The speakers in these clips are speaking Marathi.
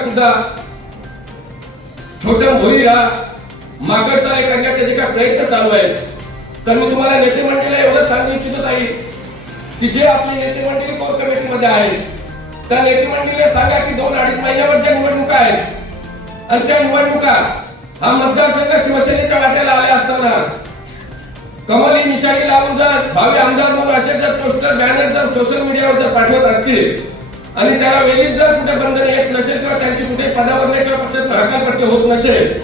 सुद्धा छोट्या भोईला माकडचाळे करण्याचे जे काही प्रयत्न चालू आहेत तर मी तुम्हाला नेते मंडळीला एवढं सांगू इच्छित आहे की जे आपले नेते मंडळी कोर कमिटीमध्ये आहेत त्या नेते मंडळीला सांगा की दोन अडीच महिन्यावर ज्या निवडणुका आहेत. आणि त्या निवडणुका हा मतदारसंघ शिवसेनेच्या वाट्याला आले असताना कमली निशाणी लावून जर भावी आमदार म्हणून असे जर पोस्टर बॅनर जर सोशल मीडियावर जर पाठवत असतील आणि त्याला वेळी जर कुठे बंधन येत नसेल किंवा त्यांची कुठे पदावर किंवा पक्षात हकालपट्टी होत नसेल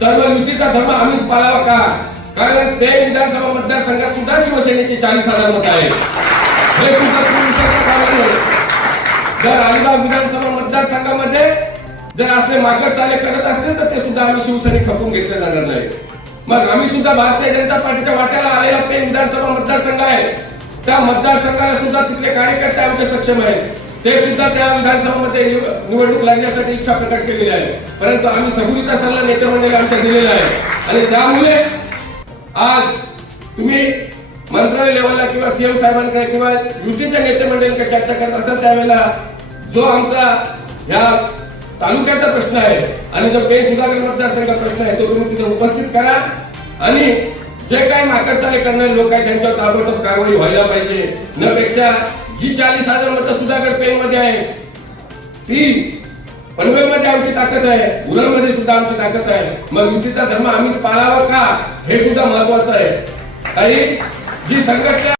तर मग युतीचा धर्म आम्हीच पाळावा का? कारण ते विधानसभा मतदारसंघात सुद्धा शिवसेनेचे चाळीस हजार मत आहे हे सुद्धा जर अलिबाग विधानसभा मतदारसंघामध्ये जर असले माकड चाले करत असतील तर ते सुद्धा आम्ही शिवसेने खपून घेतले जाणार नाही. मग आम्ही सुद्धा भारतीय जनता पार्टीच्या वाट्याला आलेला पेन विधानसभा मतदारसंघ आहे. त्या मतदारसंघाला सुद्धा तिथले कार्यकर्ते आमचे सक्षम आहेत. ते सुद्धा त्या विधानसभामध्ये निवडणूक लढण्यासाठी इच्छा प्रकट केलेली आहे. परंतु आम्ही सबुरीचा सल्ला नेते मंडळी आमच्या दिलेला आहे. आणि त्यामुळे आज तुम्ही मंत्रालय लेवलला किंवा सीएम साहेबांकडे किंवा युतीच्या नेते मंडळींकडे चर्चा करत असाल त्यावेळेला जो आमचा ह्या तालुक्याचा प्रश्न आहे आणि जो पेन सुधाकर मतदारसंघाचा प्रश्न आहे तो तुम्ही तिथे उपस्थित करा. आणि जे काही माकडचाले करणारे लोक आहेत त्यांच्यावर ताबडतोब कारवाई व्हायला पाहिजे. न पेक्षा जी चाळीस हजार मतं सुधाकर पेन मध्ये आहे. ती पनवेलमध्ये आमची ताकद आहे. उरणमध्ये सुद्धा आमची ताकद आहे. मग युतीचा धर्म आम्ही पाळावा का? हे सुद्धा महत्वाचं आहे. काही जी संघटना